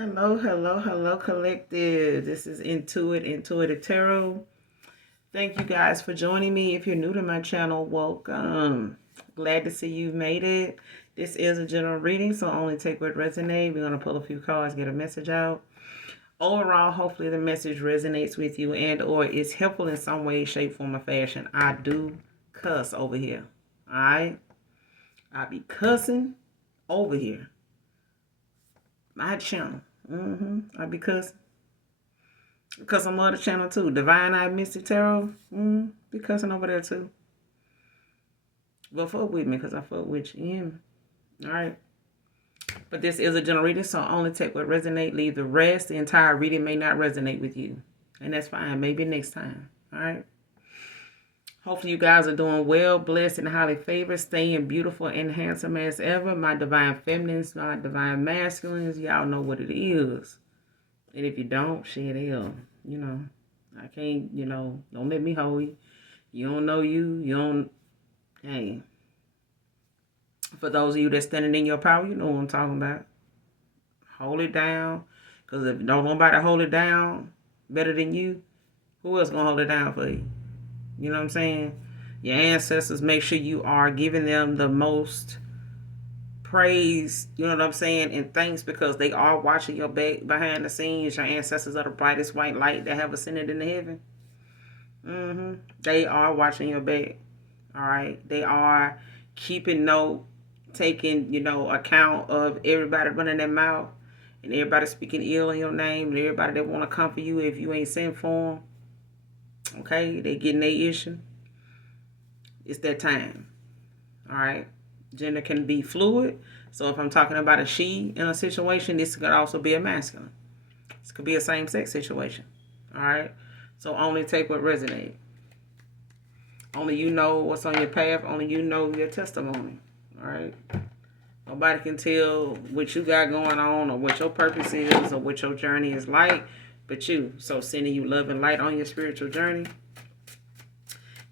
Hello, hello, hello, collective. This is Intuitive Tarot. Thank you guys for joining me. If you're new to my channel, welcome. Glad to see you made it. This is a general reading, so only take what resonates. We're going to pull a few cards, get a message out. Overall, hopefully the message resonates with you and or is helpful in some way, shape, form, or fashion. I do cuss over here. Alright? I be cussing over here. My channel. I be cussing. Because I'm on the channel too. Divine Eye Mystic Tarot. Be cussing over there too. But fuck with me because I fuck with you. Alright. But this is a general reading, so only take what resonate, leave the rest. The entire reading may not resonate with you. And that's fine. Maybe next time. Alright. Hopefully you guys are doing well, blessed, and highly favored, staying beautiful and handsome as ever. My divine feminines, my divine masculines, y'all know what it is. And if you don't, shit, hell, I can't, don't let me hold you. You don't know you don't, hey. For those of you that's standing in your power, you know what I'm talking about. Hold it down. Because if don't nobody hold it down better than you, who else going to hold it down for you? You know what I'm saying? Your ancestors, make sure you are giving them the most praise, you know what I'm saying, and thanks, because they are watching your back behind the scenes. Your ancestors are the brightest white light that have ascended into heaven. They are watching your back. All right. They are keeping note, taking, account of everybody running their mouth and everybody speaking ill in your name and everybody that want to come for you if you ain't sent for them. Okay, they getting their issue. It's that time. All right. Gender can be fluid. So if I'm talking about a she in a situation, this could also be a masculine. This could be a same-sex situation. All right. So only take what resonates. Only you know what's on your path. Only you know your testimony. All right. Nobody can tell what you got going on or what your purpose is or what your journey is like but you. So sending you love and light on your spiritual journey.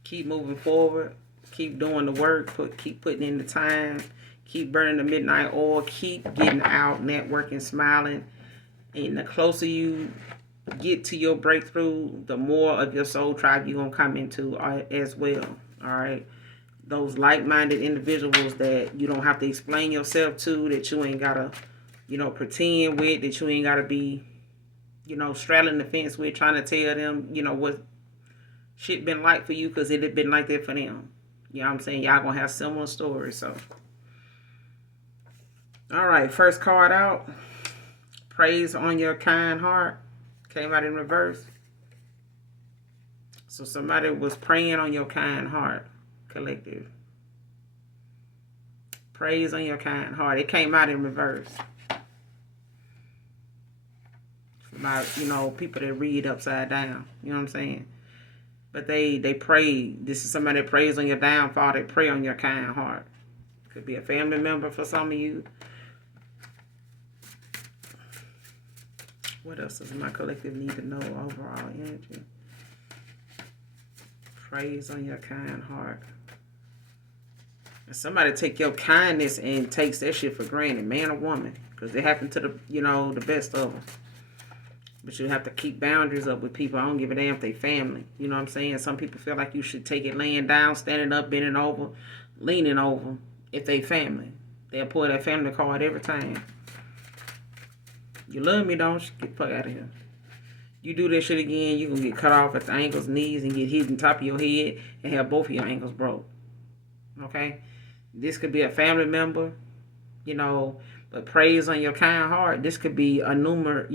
Keep moving forward. Keep doing the work. Keep putting in the time. Keep burning the midnight oil. Keep getting out, networking, smiling. And the closer you get to your breakthrough, the more of your soul tribe you're going to come into as well. All right. Those like-minded individuals that you don't have to explain yourself to, that you ain't got to, pretend with, that you ain't got to be, straddling the fence with, trying to tell them, what shit been like for you, because it had been like that for them. You know what I'm saying? Y'all gonna have similar stories. So, all right, first card out. Praise on your kind heart. Came out in reverse. So somebody was praying on your kind heart, collective. Praise on your kind heart. It came out in reverse. About, people that read upside down. You know what I'm saying? But they pray. This is somebody that prays on your downfall. They pray on your kind heart. Could be a family member for some of you. What else does my collective need to know? Overall energy. Praise on your kind heart. And somebody take your kindness and takes that shit for granted, man or woman, because it happened to the best of them. But you have to keep boundaries up with people. I don't give a damn if they family. You know what I'm saying? Some people feel like you should take it laying down, standing up, bending over, leaning over if they family. They'll pull that family card every time. You love me, don't you? Get the fuck out of here. You do that shit again, you're going to get cut off at the ankles, knees, and get hit in the top of your head and have both of your ankles broke. Okay? This could be a family member, but praise on your kind heart. This could be a numerous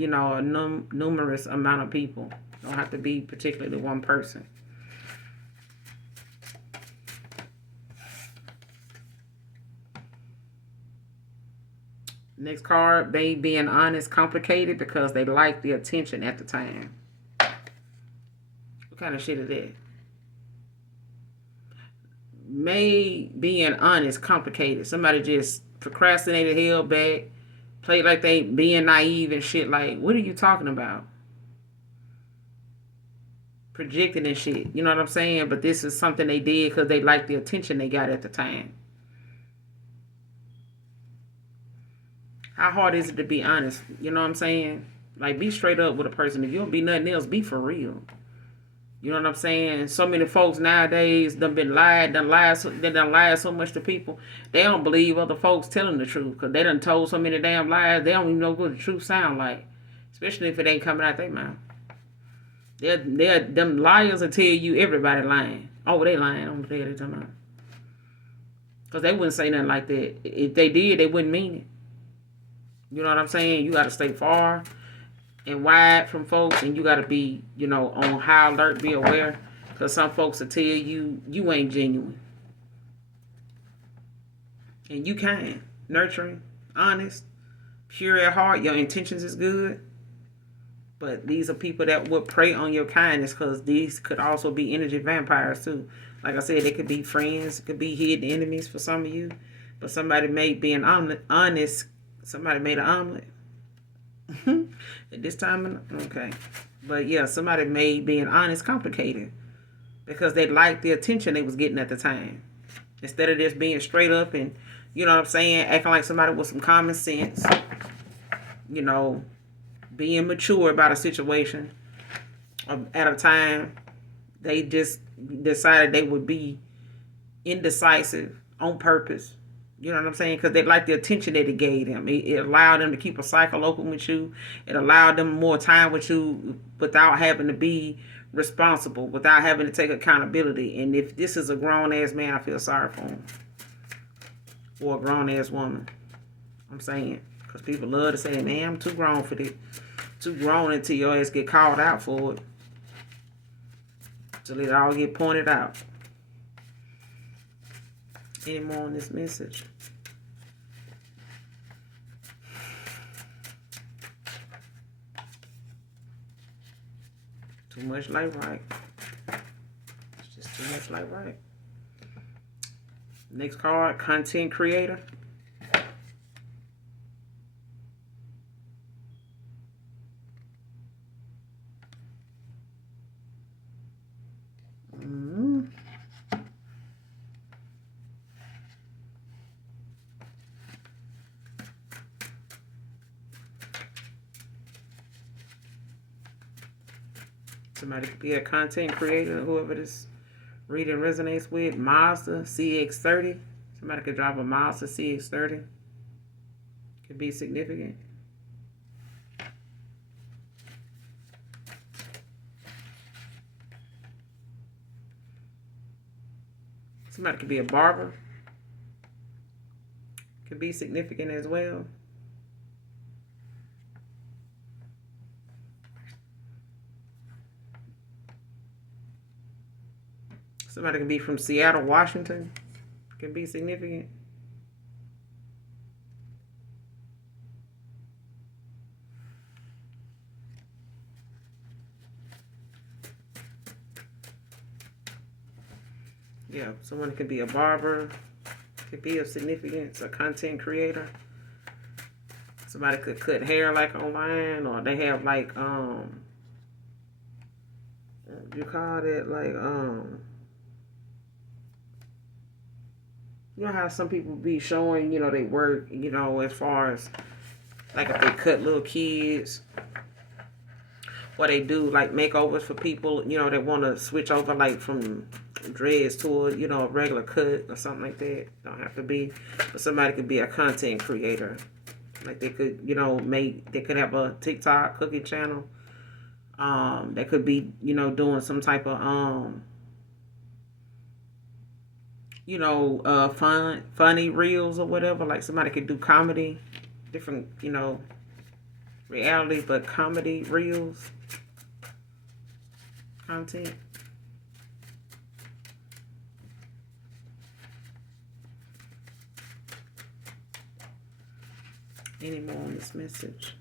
amount of people. Don't have to be particularly one person. Next card, they being honest, complicated because they like the attention at the time. What kind of shit is that? May being honest, complicated. Somebody just procrastinated, held back, played like they being naive and shit. Like, what are you talking about? Projecting and shit. You know what I'm saying? But this is something they did because they liked the attention they got at the time. How hard is it to be honest? You know what I'm saying? Like, be straight up with a person. If you don't be nothing else, be for real. You know what I'm saying? So many folks nowadays done lied so much to people. They don't believe other folks telling the truth because they done told so many damn lies. They don't even know what the truth sound like, especially if it ain't coming out their mouth. Them liars will tell you everybody lying. Oh, they lying. I'm tell you they talking about. Because they wouldn't say nothing like that. If they did, they wouldn't mean it. You know what I'm saying? You got to stay far and wide from folks, and you got to be, on high alert, be aware, because some folks will tell you you ain't genuine. And you kind, nurturing, honest, pure at heart, your intentions is good. But these are people that would prey on your kindness, because these could also be energy vampires too. Like I said, they could be friends, it could be hidden enemies for some of you. But somebody may be an honest, somebody made an omelet. At this time, okay. But yeah, somebody may be an honest complicated because they liked the attention they was getting at the time. Instead of just being straight up and, you know what I'm saying, acting like somebody with some common sense, being mature about a situation at a time, they just decided they would be indecisive on purpose. You know what I'm saying? Because they liked the attention that it gave them. It allowed them to keep a cycle open with you. It allowed them more time with you without having to be responsible, without having to take accountability. And if this is a grown-ass man, I feel sorry for him. Or a grown-ass woman. I'm saying. Because people love to say, man, I'm too grown for this. Too grown until your ass get called out for it. Till it all get pointed out. Any more on this message? Too much like right. It's just too much like right. Next card, content creator. Somebody could be a content creator, whoever this reading resonates with. Mazda CX-30. Somebody could drive a Mazda CX-30. Could be significant. Somebody could be a barber. Could be significant as well. Somebody can be from Seattle, Washington. Can be significant. Yeah, someone could be a barber. Could be of significance, a content creator. Somebody could cut hair like online, or they have like you call it like you know how some people be showing, they work, as far as like if they cut little kids, or they do like makeovers for people, that want to switch over like from dreads to a regular cut or something like that. Don't have to be, but somebody could be a content creator. Like they could, they could have a TikTok cooking channel. They could be, doing some type of funny reels or whatever. Like somebody could do comedy, different, reality, but comedy reels, content. Any more on this message?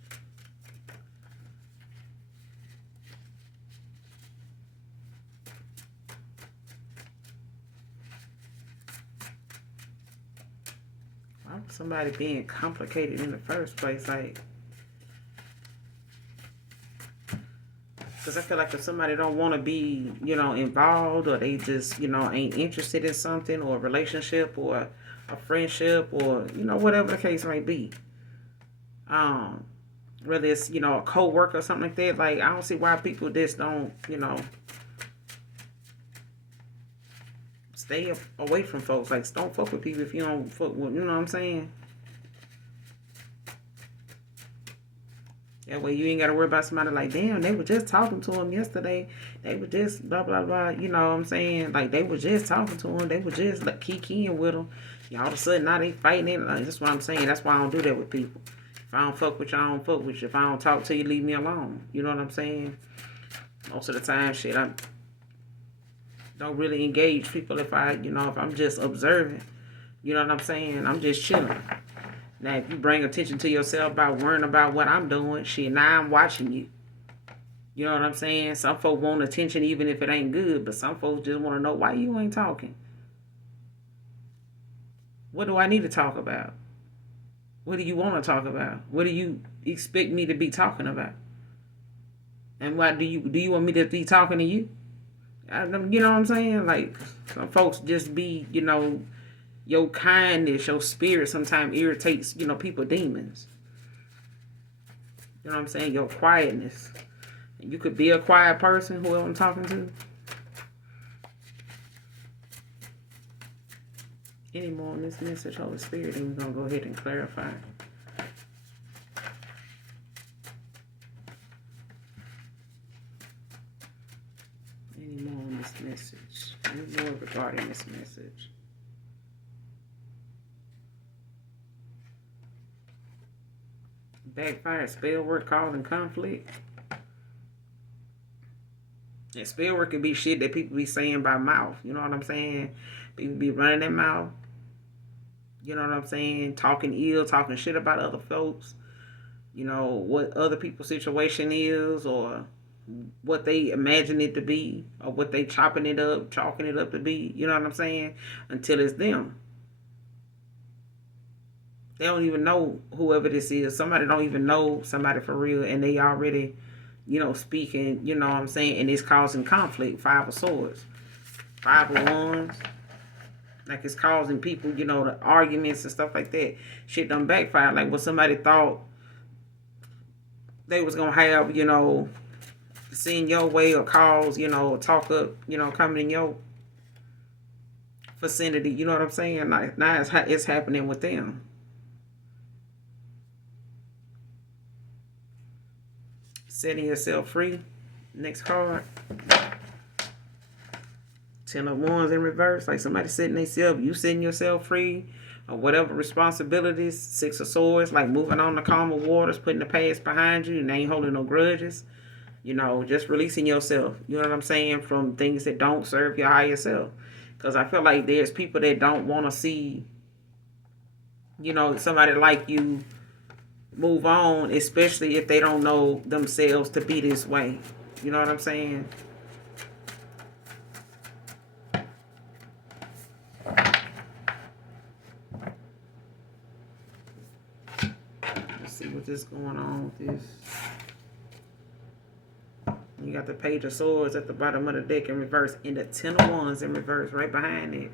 Why was somebody being complicated in the first place? Like, because I feel like if somebody don't want to be, involved, or they just, ain't interested in something, or a relationship, or a friendship, or, whatever the case might be. Um, whether it's, a co-worker or something like that. Like, I don't see why people just don't, stay away from folks. Like, don't fuck with people if you don't fuck with, you know what I'm saying? That way you ain't got to worry about somebody like, damn, they were just talking to him yesterday. They were just blah, blah, blah. You know what I'm saying? Like, they were just talking to him. They were just like kikiing with him. All of a sudden, now they fighting it. Like, that's what I'm saying. That's why I don't do that with people. If I don't fuck with you, I don't fuck with you. If I don't talk to you, leave me alone. You know what I'm saying? Most of the time, shit, I don't really engage people if if I'm just observing. You know what I'm saying? I'm just chilling. Now, if you bring attention to yourself by worrying about what I'm doing, shit, now I'm watching you. You know what I'm saying? Some folks want attention even if it ain't good, but some folks just want to know why you ain't talking. What do I need to talk about? What do you want to talk about? What do you expect me to be talking about? And why do you want me to be talking to you? You know what I'm saying? Like, some folks just be, your kindness, your spirit sometimes irritates, people demons. You know what I'm saying? Your quietness. You could be a quiet person, whoever I'm talking to. Any more on this message, Holy Spirit, and we're going to go ahead and clarify. Any more on this message? Any more regarding this message? Backfired, spell work causing conflict. And spell work can be shit that people be saying by mouth. You know what I'm saying? People be running their mouth. You know what I'm saying? Talking ill, talking shit about other folks. What other people's situation is, or what they imagine it to be, or what they chalking it up to be. You know what I'm saying? Until it's them. They don't even know whoever this is. Somebody don't even know somebody for real, and they already, speaking, you know what I'm saying, and it's causing conflict. 5 of Swords. 5 of Wands. Like, it's causing people, the arguments and stuff like that. Shit done backfire. Like, what somebody thought they was going to have, seen your way or cause, talk up, coming in your vicinity. You know what I'm saying? Like, now it's happening with them. Setting yourself free. Next card. 10 of Wands in reverse. Like, somebody setting themselves, you setting yourself free, or whatever responsibilities. 6 of Swords, like moving on the calmer waters, putting the past behind you, and ain't holding no grudges. Just releasing yourself, you know what I'm saying, from things that don't serve your higher self. Because I feel like there's people that don't want to see, somebody like you move on, especially if they don't know themselves to be this way. You know what I'm saying? Let's see what's going on with this. You got the Page of Swords at the bottom of the deck in reverse, and the 10 of Wands in reverse right behind it.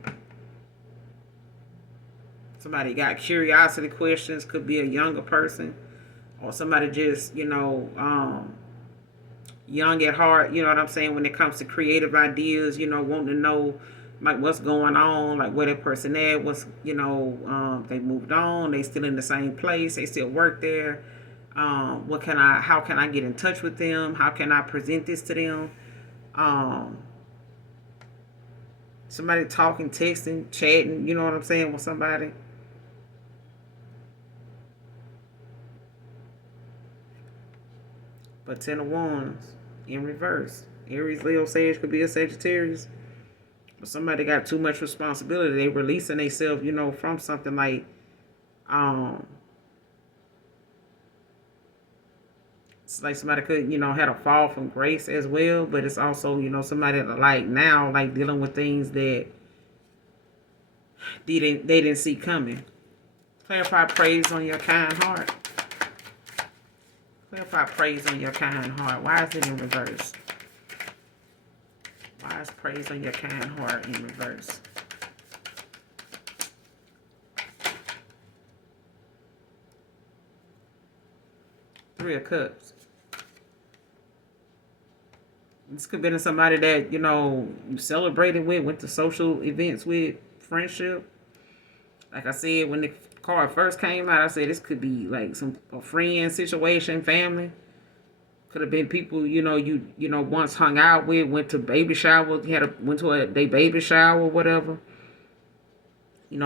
Somebody got curiosity questions. Could be a younger person, or somebody just, young at heart. You know what I'm saying? When it comes to creative ideas, wanting to know, like, what's going on, like, where that person at, what's, they moved on, they still in the same place, they still work there. How can I get in touch with them? How can I present this to them? Somebody talking, texting, chatting, you know what I'm saying, with somebody. But 10 of Wands in reverse. Aries, Leo, Sage could be a Sagittarius. But somebody got too much responsibility. They releasing themselves, from something like, it's like somebody could, had a fall from grace as well. But it's also, somebody like now, like, dealing with things that they didn't see coming. Clarify praise on your kind heart. Clarify praise on your kind heart. Why is it in reverse? Why is praise on your kind heart in reverse? Three of Cups. This could have been somebody that, you celebrated with, went to social events with, friendship. Like I said, when the card first came out, I said this could be like a friend situation, family. Could have been people, you once hung out with, went to baby shower, went to day baby shower, whatever.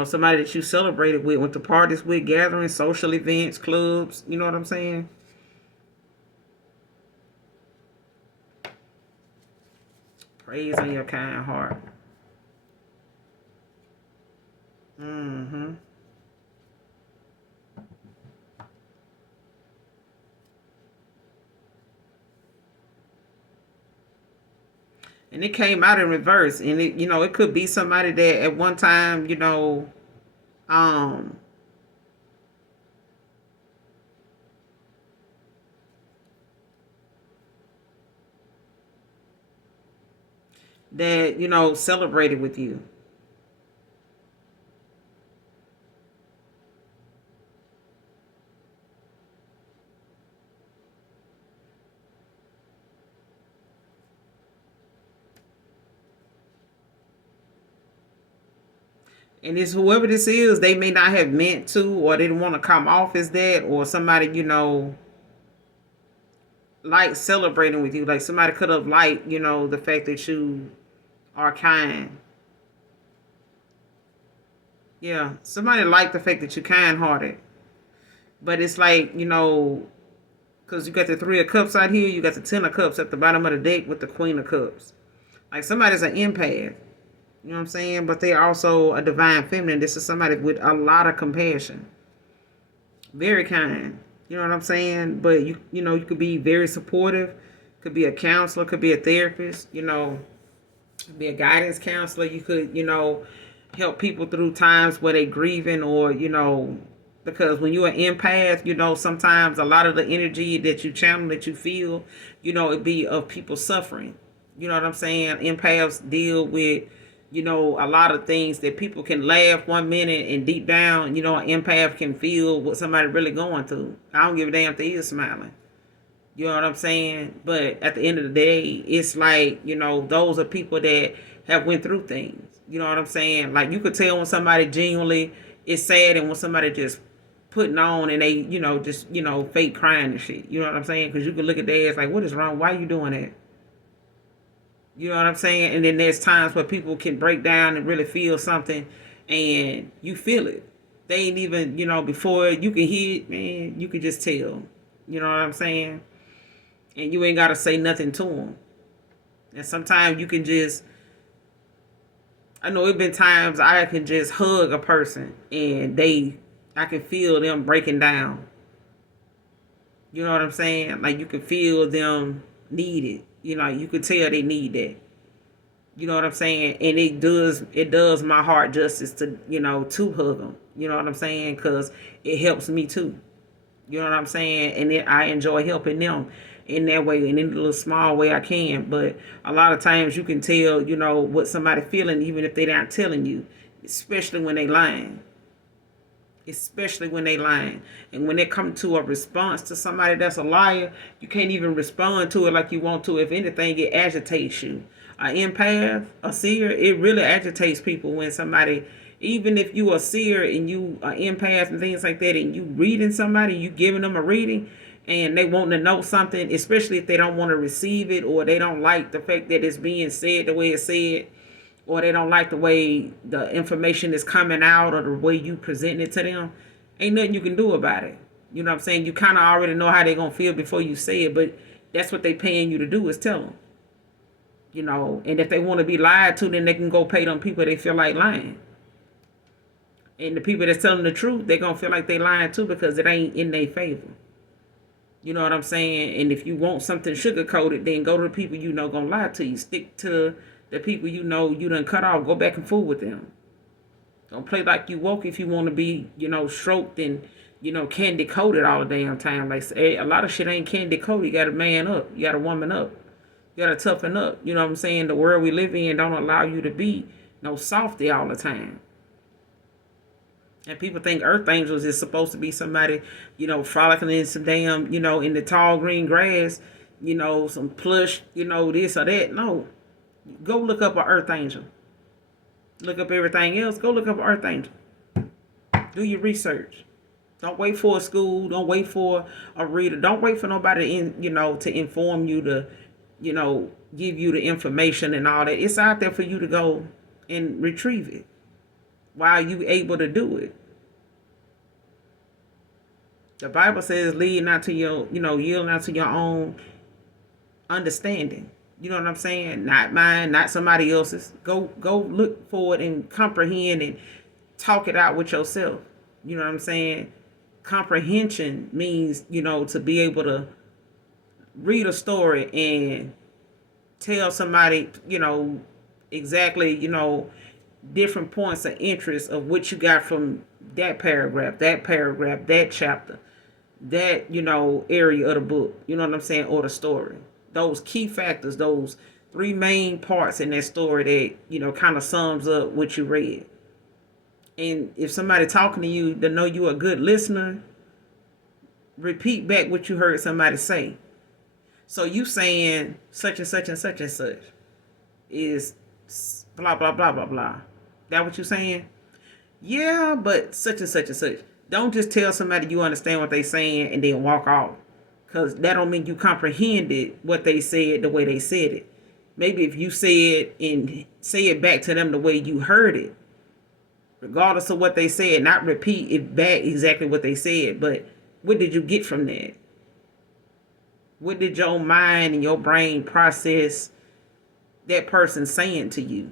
Somebody that you celebrated with, went to parties with, gatherings, social events, clubs. You know what I'm saying? Praise in your kind heart. Mm-hmm. And it came out in reverse. And it could be somebody that at one time, um, that, celebrated with you. And it's whoever this is, they may not have meant to, or they didn't want to come off as that, or somebody, like celebrating with you. Like somebody could have liked, the fact that you are kind. Yeah, somebody liked the fact that you're kind hearted. But it's like, because you got the Three of Cups out here, you got the Ten of Cups at the bottom of the deck with the Queen of Cups. Like somebody's an empath. You know what I'm saying? But they're also a divine feminine. This is somebody with a lot of compassion. Very kind. You know what I'm saying? But you could be very supportive. Could be a counselor, could be a therapist, be a guidance counselor. You could, help people through times where they grieving, or, because when you're an empath, sometimes a lot of the energy that you channel, that you feel, it be of people suffering. You know what I'm saying? Empaths deal with, a lot of things that people can laugh one minute, and deep down, an empath can feel what somebody really going through. I don't give a damn if they is smiling. You know what I'm saying? But at the end of the day, it's like, those are people that have went through things. You know what I'm saying? Like you could tell when somebody genuinely is sad, and when somebody just putting on, and they, just, fake crying and shit. You know what I'm saying? Because you can look at their ass like, what is wrong? Why are you doing that? You know what I'm saying? And then there's times where people can break down and really feel something, and you feel it. They ain't even, before you can hear it, man, you can just tell. You know what I'm saying? And you ain't got to say nothing to them. And sometimes you can just, I know it been times I can just hug a person, and I can feel them breaking down. You know what I'm saying? Like you can feel them need it. You could tell they need that. You know what I'm saying? And it does my heart justice to, to hug them. You know what I'm saying? Because it helps me too. You know what I'm saying? And I enjoy helping them in that way, in any little small way I can. But a lot of times you can tell, what somebody feeling, even if they not telling you, especially when they lying. Especially when they lying. And when they come to a response to somebody that's a liar, you can't even respond to it like you want to. If anything, it agitates you. An empath, a seer, it really agitates people when somebody, even if you a seer and you are empath and things like that, and you reading somebody, you giving them a reading, and they want to know something, especially if they don't want to receive it, or they don't like the fact that it's being said the way it's said, or they don't like the way the information is coming out, or the way you present it to them, ain't nothing you can do about it. You know what I'm saying? You kind of already know how they're going to feel before you say it, but that's what they paying you to do, is tell them. And if they want to be lied to, then they can go pay them people they feel like lying. And the people that's telling the truth, they're going to feel like they lying too, because it ain't in their favor. You know what I'm saying? And if you want something sugar coated, then go to the people gonna lie to you. Stick to the people you done cut off. Go back and forth with them. Don't play like you woke if you want to be, stroked and, candy coated all the damn time. Like, a lot of shit ain't candy coated. You got to man up. You got to woman up. You got to toughen up. You know what I'm saying? The world we live in don't allow you to be no softy all the time. And people think earth angels is supposed to be somebody, frolicking in some damn, in the tall green grass, some plush, this or that. No. Go look up an earth angel. Look up everything else. Go look up an earth angel. Do your research. Don't wait for a school. Don't wait for a reader. Don't wait for nobody to inform you, to, give you the information and all that. It's out there for you to go and retrieve it while you able to do it. The Bible says, lead not to your, yield not to your own understanding. You know what I'm saying? Not mine, not somebody else's. Go look for it and comprehend and talk it out with yourself. You know what I'm saying? Comprehension means, to be able to read a story and tell somebody, exactly, different points of interest of what you got from that paragraph, that chapter, that, area of the book. You know what I'm saying? Or the story. Those key factors, those three main parts in that story that, kind of sums up what you read. And if somebody talking to you to know you're a good listener, repeat back what you heard somebody say. So you saying such and such and such and such is blah, blah, blah, blah, blah. That what you saying? Yeah, but such and such and such. Don't just tell somebody you understand what they saying and then walk off. Because that don't mean you comprehended what they said the way they said it. Maybe if you say it and say it back to them the way you heard it, regardless of what they said, not repeat it back exactly what they said, but what did you get from that? What did your mind and your brain process that person saying to you?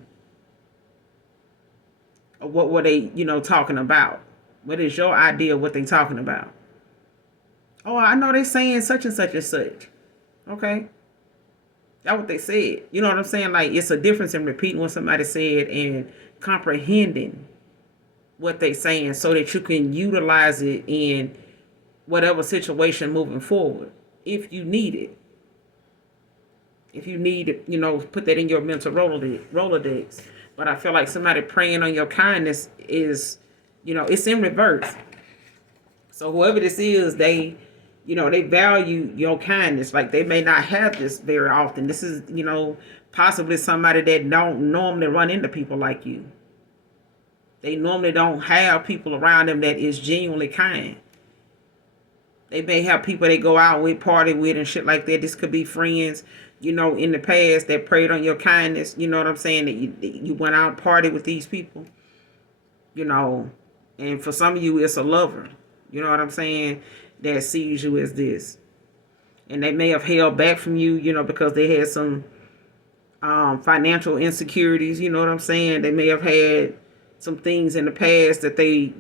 Or what were they, talking about? What is your idea of what they talking about? Oh, I know they saying such and such and such. Okay. That's what they said. You know what I'm saying? Like, it's a difference in repeating what somebody said and comprehending what they saying so that you can utilize it in whatever situation moving forward. If you need it. If you need it, put that in your mental Rolodex. But I feel like somebody praying on your kindness is, it's in reverse. So whoever this is, they value your kindness. Like, they may not have this very often. This is, possibly somebody that don't normally run into people like you. They normally don't have people around them that is genuinely kind. They may have people they go out with, party with, and shit like that. This could be friends, in the past that preyed on your kindness. You know what I'm saying? That you went out and party with these people. And for some of you, it's a lover. You know what I'm saying? That sees you as this. And they may have held back from you, because they had some financial insecurities. You know what I'm saying? They may have had some things in the past that they,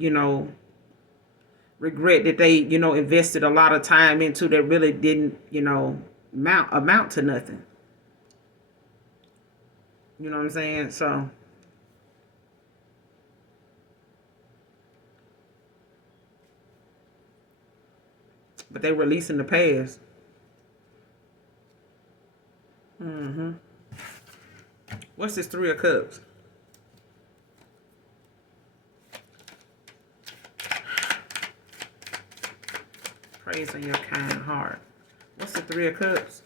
regret that they, invested a lot of time into that really didn't, amount to nothing. You know what I'm saying? So, but they releasing the past. What's this Three of Cups? Praising your kind heart. What's the Three of Cups?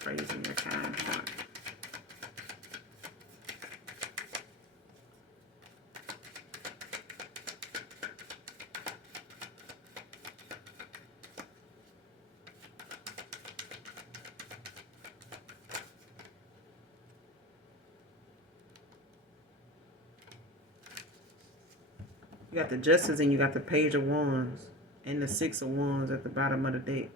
Praising your kind heart. You got the Justice and you got the Page of Wands and the Six of Wands at the bottom of the deck.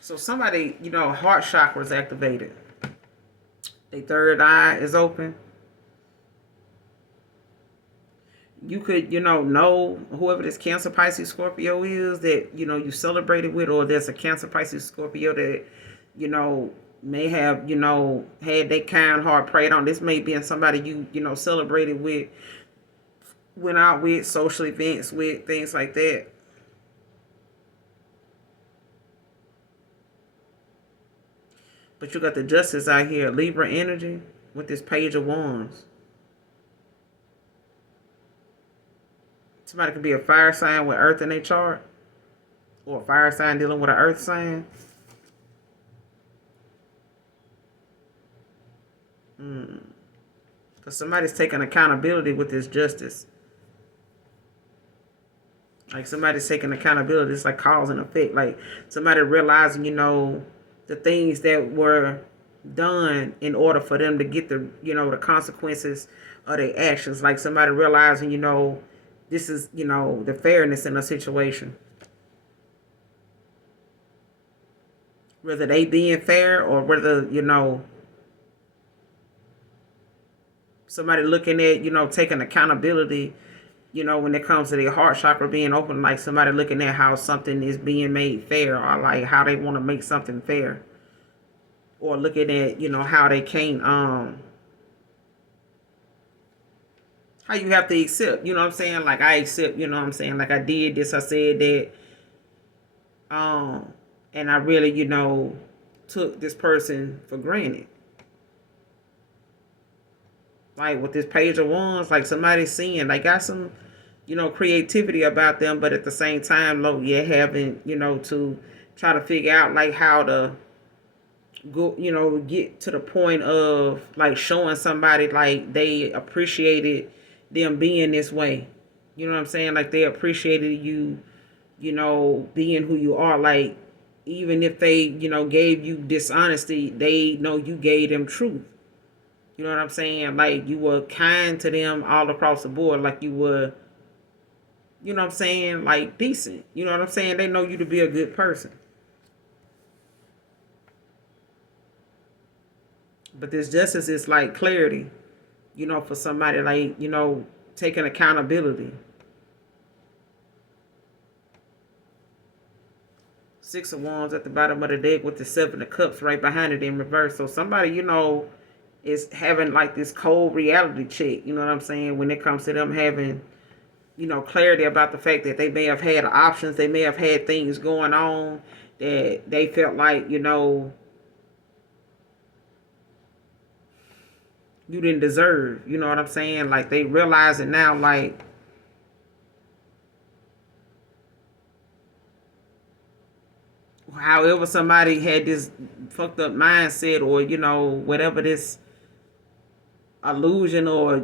So somebody, heart chakra is activated. Their third eye is open. You could, know whoever this Cancer, Pisces, Scorpio is that, you celebrated with, or there's a Cancer, Pisces, Scorpio that, may have, had their kind heart prayed on. This may be in somebody you celebrated with, went out with, social events with, things like that. But you got the justice out here, Libra energy, with this page of wands. Somebody could be a fire sign with earth in their chart, or a fire sign dealing with an earth sign. Because somebody's taking accountability with this justice. Like somebody's taking accountability. It's like cause and effect. Like somebody realizing, the things that were done in order for them to get the consequences of their actions. Like somebody realizing, this is, the fairness in a situation. Whether they being fair or whether, somebody looking at, taking accountability, when it comes to their heart chakra being open, like somebody looking at how something is being made fair, or like how they want to make something fair, or looking at, how they can't, how you have to accept, what I'm saying? Like I accept, what I'm saying? Like I did this, I said that, and I really, took this person for granted. Like with this page of wands, like somebody's seeing, they got some, creativity about them, but at the same time, you're having, to try to figure out like how to go, get to the point of like showing somebody like they appreciated them being this way. You know what I'm saying? Like they appreciated you, being who you are. Like even if they, gave you dishonesty, they know you gave them truth. You know what I'm saying? Like you were kind to them all across the board. Like you were, what I'm saying? Like decent. You know what I'm saying? They know you to be a good person. But this justice is like clarity, for somebody like, taking accountability. Six of Wands at the bottom of the deck with the Seven of Cups right behind it in reverse. So somebody, is having like this cold reality check, you know what I'm saying, when it comes to them having, clarity about the fact that they may have had options, they may have had things going on that they felt like, you didn't deserve, you know what I'm saying? Like they realize it now, like however somebody had this fucked up mindset or, whatever this illusion or,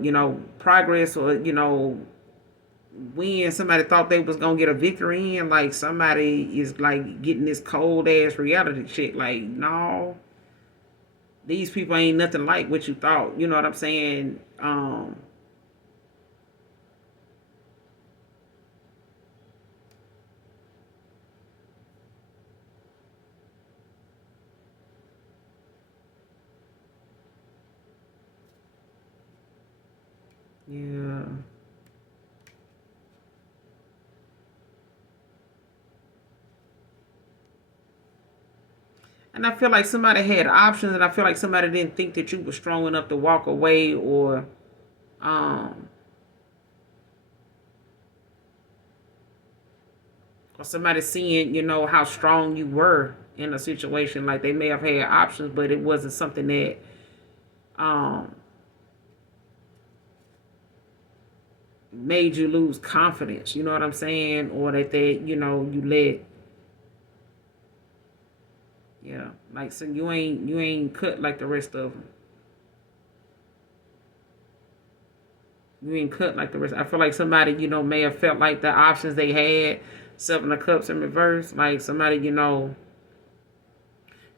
progress or, when somebody thought they was gonna get a victory in, like somebody is like getting this cold ass reality check. Like, no, these people ain't nothing like what you thought. You know what I'm saying? Yeah. And I feel like somebody had options, and I feel like somebody didn't think that you were strong enough to walk away, um, or somebody seeing, how strong you were in a situation. Like they may have had options, but it wasn't something that um, made you lose confidence. You know what I'm saying? Or that you let, yeah, like so you ain't cut like the rest of them. You ain't cut like the rest. I feel like somebody, may have felt like the options they had, Seven of Cups in reverse, like somebody,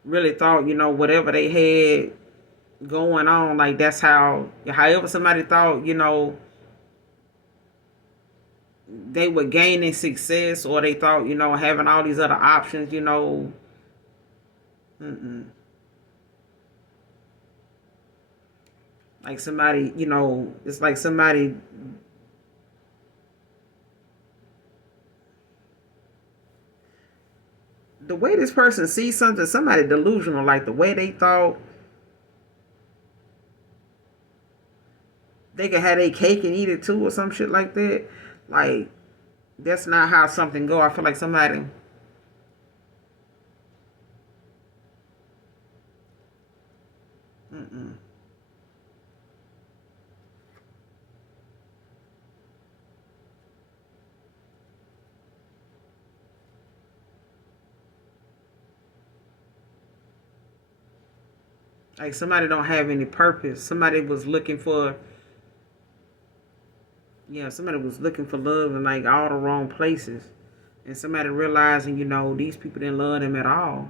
really thought, whatever they had going on, like that's however somebody thought, they were gaining success, or they thought, having all these other options, mm-mm. Like somebody, it's like somebody, the way this person sees something, somebody delusional, like the way they thought they could have their cake and eat it too, or some shit like that. Like that's not how something go. I feel like somebody Like somebody don't have any purpose. Somebody was looking for, yeah, somebody was looking for love in like all the wrong places. And somebody realizing, these people didn't love them at all.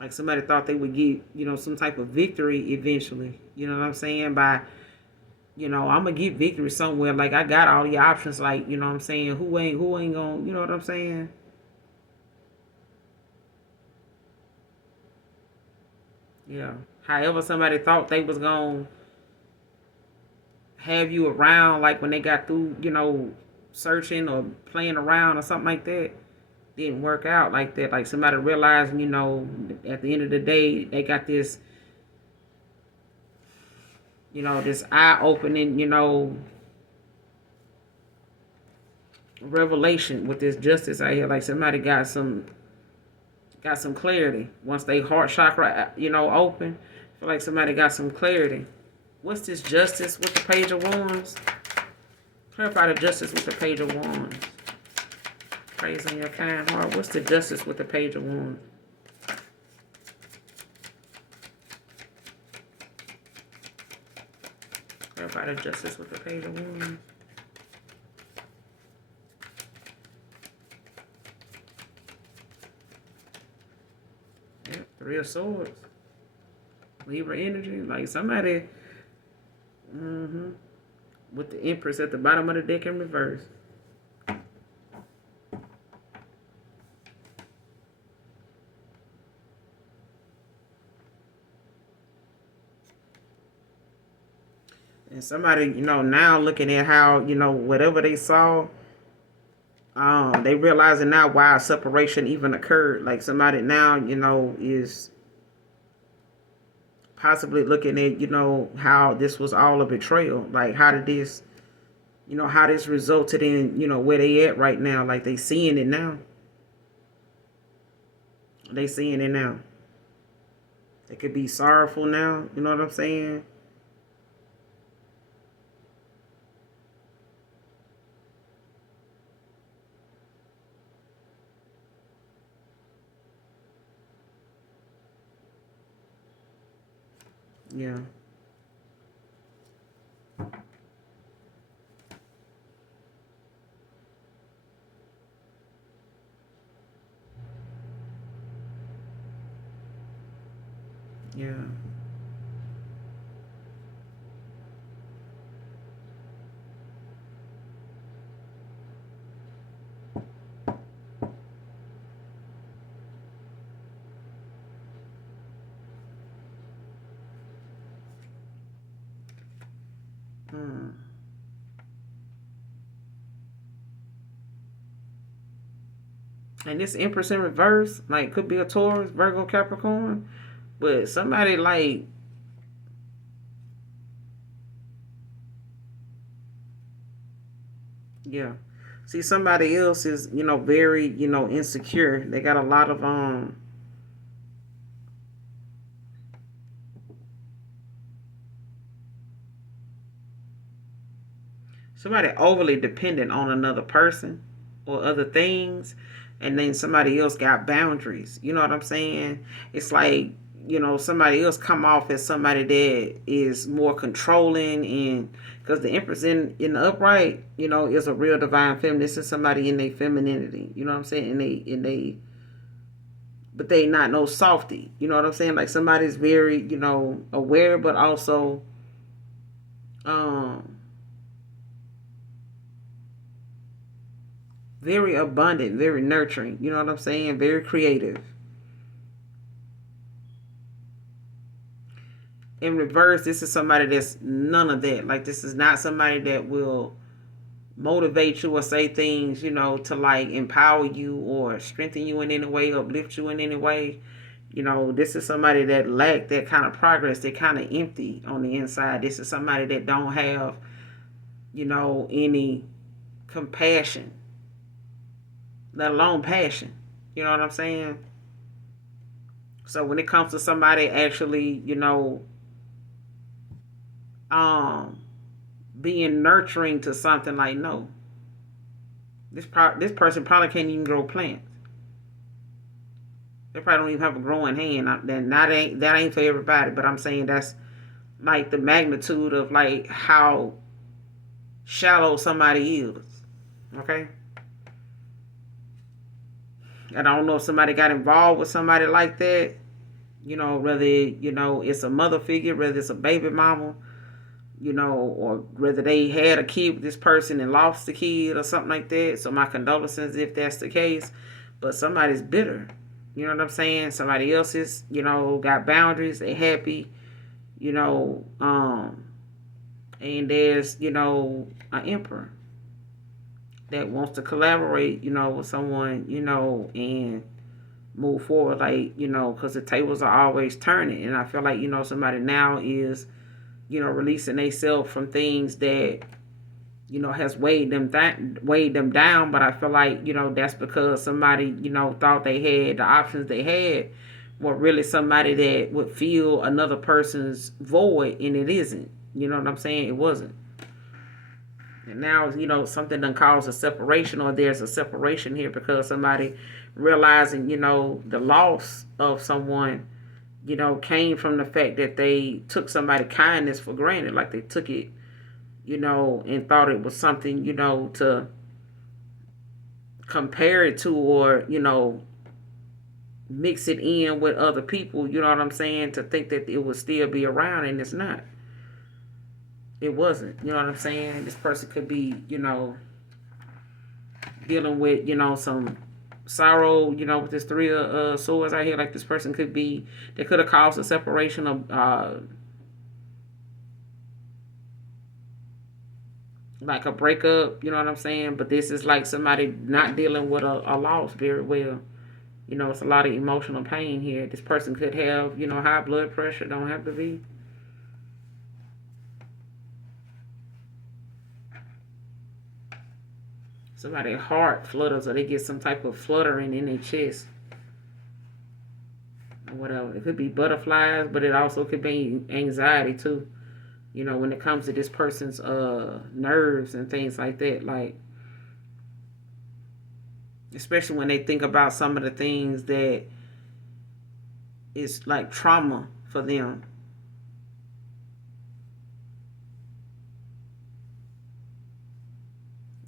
Like somebody thought they would get, some type of victory eventually. You know what I'm saying? By, I'm gonna get victory somewhere. Like I got all the options. Like, what I'm saying? Who ain't gonna, you know what I'm saying? Yeah. However, somebody thought they was gonna have you around, like when they got through, searching or playing around or something like that, didn't work out like that. Like somebody realizing, at the end of the day, they got this, this eye opening, revelation with this justice out here. Like somebody got some clarity once they heart chakra, open. I feel like somebody got some clarity. What's this justice with the page of wands? Clarify the justice with the page of wands. Praise on your kind heart. What's the justice with the page of wands? Clarify the justice with the page of wands. Yep, Three of Swords. Libra energy. Like somebody with the Empress at the bottom of the deck in reverse. And somebody, now looking at how, whatever they saw, they realizing now why a separation even occurred. Like somebody now, is possibly looking at, how this was all a betrayal. Like how did this, how this resulted in, where they at right now. Like they seeing it now. They seeing it now. They could be sorrowful now. You know what I'm saying? Yeah. Yeah. Hmm. And this Empress in reverse, like could be a Taurus, Virgo, Capricorn, but somebody like, yeah. See, somebody else is, very, insecure. They got a lot of somebody overly dependent on another person or other things, and then somebody else got boundaries. You know what I'm saying? It's like, somebody else come off as somebody that is more controlling, and because the Empress in the upright, is a real divine feminine. This is somebody in their femininity. You know what I'm saying? And they but they not no softy. You know what I'm saying? Like somebody's very, aware, but also um very abundant, very nurturing. You know what I'm saying? Very creative. In reverse, this is somebody that's none of that. Like this is not somebody that will motivate you or say things, to like empower you or strengthen you in any way, uplift you in any way. This is somebody that lack that kind of progress. They're kind of empty on the inside. This is somebody that don't have, any compassion, let alone passion. You know what I'm saying? So when it comes to somebody actually, um, being nurturing to something, like no, this person probably can't even grow plants. They probably don't even have a growing hand. That ain't for everybody, but I'm saying that's like the magnitude of like how shallow somebody is. Okay? And I don't know if somebody got involved with somebody like that, whether, it's a mother figure, whether it's a baby mama, or whether they had a kid with this person and lost the kid or something like that. So my condolences if that's the case. But somebody's bitter. You know what I'm saying? Somebody else is, got boundaries. They happy, and there's, an emperor that wants to collaborate, with someone, and move forward, like, because the tables are always turning. And I feel like, somebody now is, releasing themselves from things that, has weighed them down. But I feel like, that's because somebody, thought they had the options they had were really somebody that would fill another person's void, and it isn't. You know what I'm saying? It wasn't. And now, something done caused a separation, or there's a separation here because somebody realizing, the loss of someone, came from the fact that they took somebody's kindness for granted. Like they took it, and thought it was something, to compare it to, or, mix it in with other people, you know what I'm saying, to think that it would still be around, and it's not. It wasn't. You know what I'm saying? This person could be, dealing with, some sorrow, with this three of swords out here. Like this person could be, they could have caused a separation of, like a breakup, you know what I'm saying? But this is like somebody not dealing with a loss very well. It's a lot of emotional pain here. This person could have, high blood pressure. Don't have to be. Somebody's heart flutters, or they get some type of fluttering in their chest. Or whatever. It could be butterflies, but it also could be anxiety too. When it comes to this person's nerves and things like that. Like, especially when they think about some of the things that is like trauma for them.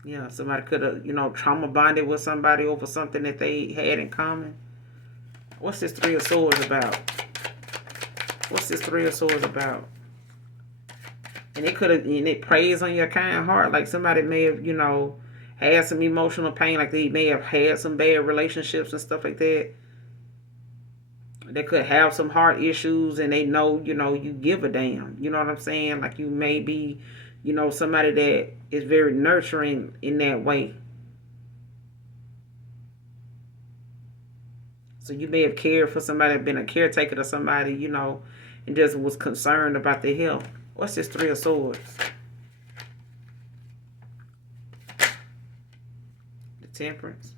Yeah, somebody could have, trauma bonded with somebody over something that they had in common. What's this Three of Swords about? What's this Three of Swords about? And it preys on your kind heart. Like somebody may have, had some emotional pain. Like they may have had some bad relationships and stuff like that. They could have some heart issues, and they know, you give a damn. You know what I'm saying? Like you may be, somebody that is very nurturing in that way. So you may have cared for somebody, been a caretaker to somebody, and just was concerned about their health. What's this Three of Swords? The Temperance.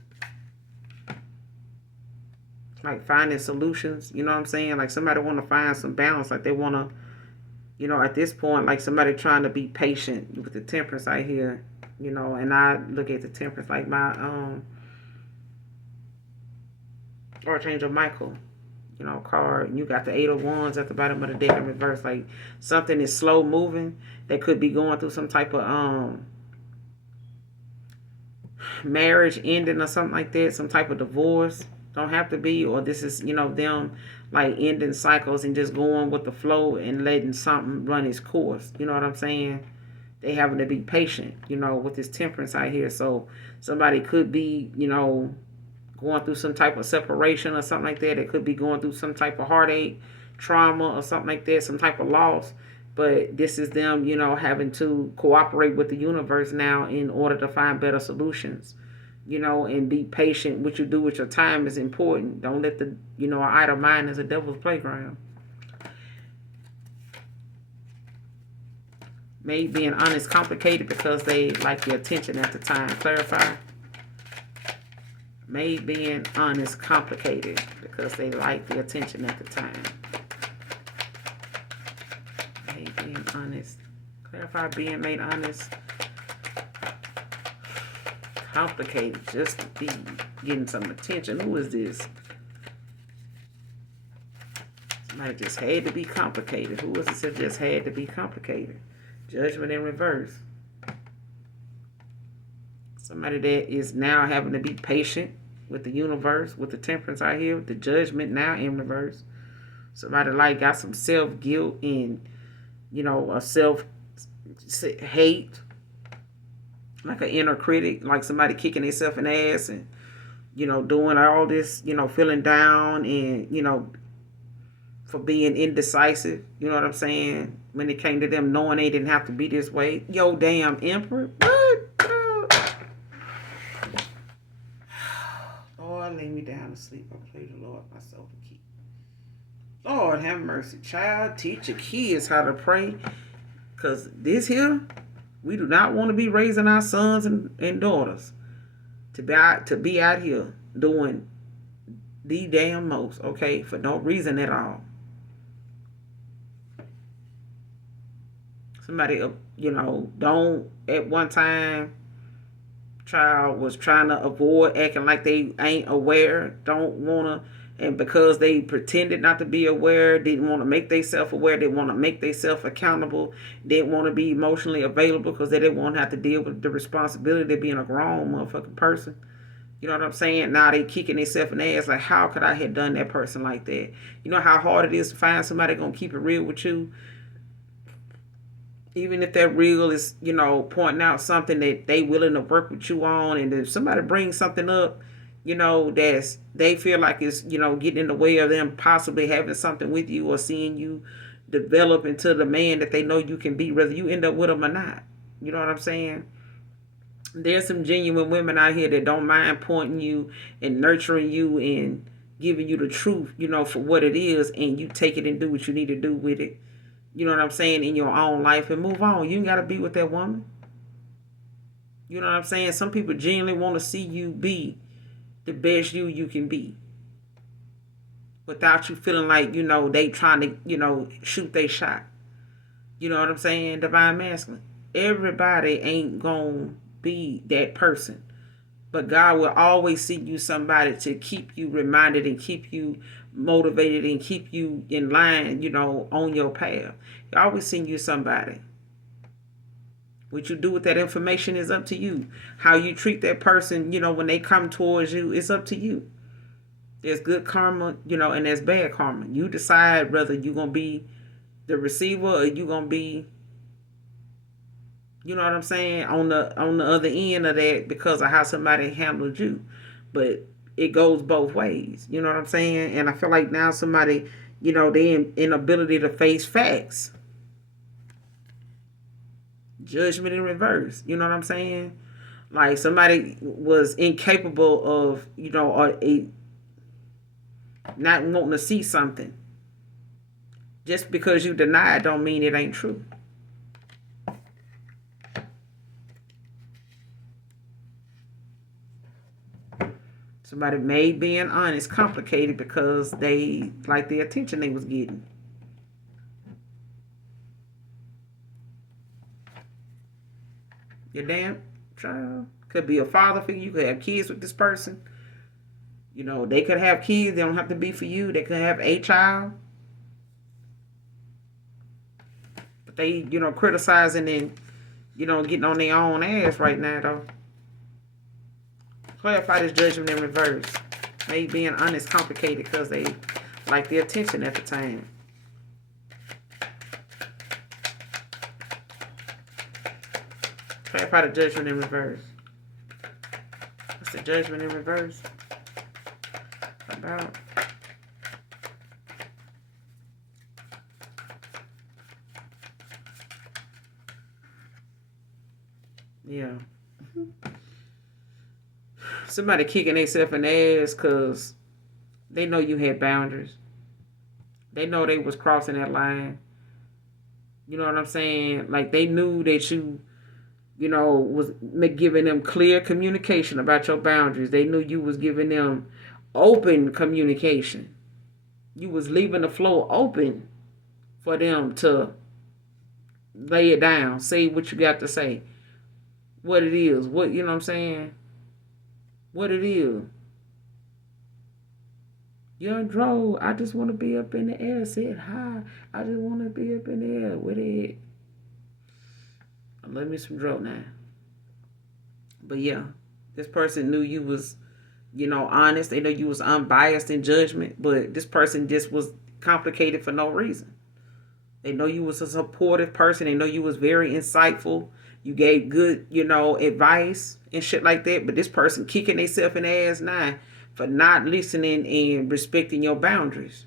Like finding solutions, you know what I'm saying? Like somebody want to find some balance. Like they want to, at this point, like somebody trying to be patient with the Temperance out here, and I look at the Temperance like my Archangel Michael, card. And you got the Eight of Wands at the bottom of the deck in reverse. Like something is slow moving. They could be going through some type of marriage ending or something like that. Some type of divorce. Don't have to be. Or this is, them like ending cycles and just going with the flow and letting something run its course. You know what I'm saying? They having to be patient, with this Temperance out here. So somebody could be, going through some type of separation or something like that. It could be going through some type of heartache, trauma or something like that, some type of loss. But this is them, having to cooperate with the universe now in order to find better solutions, and be patient. What you do with your time is important. Don't let the, idle mind is a devil's playground. Maybe being honest complicated because they like the attention at the time. Clarify. Made being honest complicated because they like the attention at the time. Made being honest. Clarify being made honest. Complicated just to be getting some attention. Who is this? Somebody just had to be complicated. Who was it that just had to be complicated? Judgment in reverse. Somebody that is now having to be patient with the universe, with the temperance out here, with the judgment now in reverse. Somebody like got some self-guilt and, a self-hate, like an inner critic, like somebody kicking themselves in the ass and, doing all this, feeling down and, for being indecisive. You know what I'm saying? When it came to them knowing they didn't have to be this way. Yo, damn emperor. What? Lord, lay me down to sleep. I pray the Lord myself to keep. Lord, have mercy. Child, teach your kids how to pray. Because this here, we do not want to be raising our sons and daughters to be out here doing the damn most, okay, for no reason at all. Somebody, don't at one time child was trying to avoid acting like they ain't aware, don't want to, and because they pretended not to be aware, didn't want to make themselves aware, didn't want to make themselves accountable, didn't want to be emotionally available because they didn't want to have to deal with the responsibility of being a grown motherfucking person. You know what I'm saying? Now they kicking themselves in the ass like, how could I have done that person like that? You know how hard it is to find somebody gonna keep it real with you? Even if that real is, pointing out something that they willing to work with you on, and if somebody brings something up, that's they feel like it's, getting in the way of them possibly having something with you or seeing you develop into the man that they know you can be, whether you end up with them or not. You know what I'm saying? There's some genuine women out here that don't mind pointing you and nurturing you and giving you the truth, for what it is, and you take it and do what you need to do with it. You know what I'm saying? In your own life and move on. You ain't got to be with that woman. You know what I'm saying? Some people genuinely want to see you be the best you can be. Without you feeling like, they trying to, shoot their shot. You know what I'm saying? Divine masculine. Everybody ain't going to be that person. But God will always send you somebody to keep you reminded and keep you motivated and keep you in line, on your path. He always send you somebody. What you do with that information is up to you. How you treat that person, when they come towards you, it's up to you. There's good karma, and there's bad karma. You decide whether you're going to be the receiver or you're going to be, you know what I'm saying, on the other end of that because of how somebody handled you. But it goes both ways. You know what I'm saying? And I feel like now somebody, they inability to face facts. Judgment in reverse. You know what I'm saying? Like somebody was incapable of, or not wanting to see something. Just because you deny it don't mean it ain't true. Somebody made being honest complicated because they like the attention they was getting. Your damn child could be a father figure. You could have kids with this person. They could have kids. They don't have to be for you. They could have a child. But they, criticizing and, getting on their own ass right now, though. Clarify this judgment in reverse. Maybe being honest complicated because they like the attention at the time. Clarify the judgment in reverse. What's the judgment in reverse about? Yeah. Somebody kicking themselves in the ass because they know you had boundaries. They know they was crossing that line. You know what I'm saying? Like they knew that you, was giving them clear communication about your boundaries. They knew you was giving them open communication. You was leaving the floor open for them to lay it down, say what you got to say, what it is, what, what it is. Young Dro, I just want to be up in the air. Said hi. I just want to be up in the air with it. Let me some Dro now. But yeah, this person knew you was, honest. They know you was unbiased in judgment. But this person just was complicated for no reason. They know you was a supportive person. They know you was very insightful. You gave good, advice and shit like that. But this person kicking themselves in the ass now for not listening and respecting your boundaries.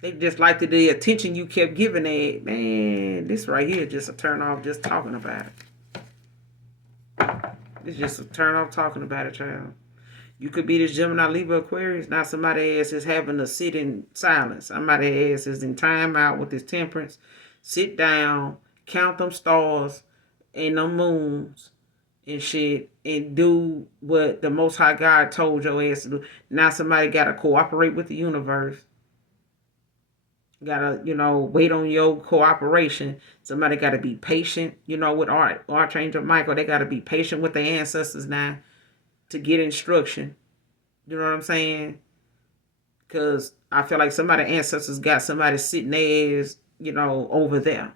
They just liked the attention you kept giving it. Man, this right here just a turn off just talking about it. It's just a turn off talking about it, child. You could be this Gemini, Libra, Aquarius. Now somebody else is having to sit in silence. Somebody else is in time out with this temperance. Sit down, count them stars and them moons and shit, and do what the Most High God told your ass to do. Now somebody got to cooperate with the universe. Got to, wait on your cooperation. Somebody got to be patient, with Archangel Michael. They got to be patient with their ancestors now to get instruction. You know what I'm saying? Because I feel like somebody's ancestors got somebody sitting there, over there.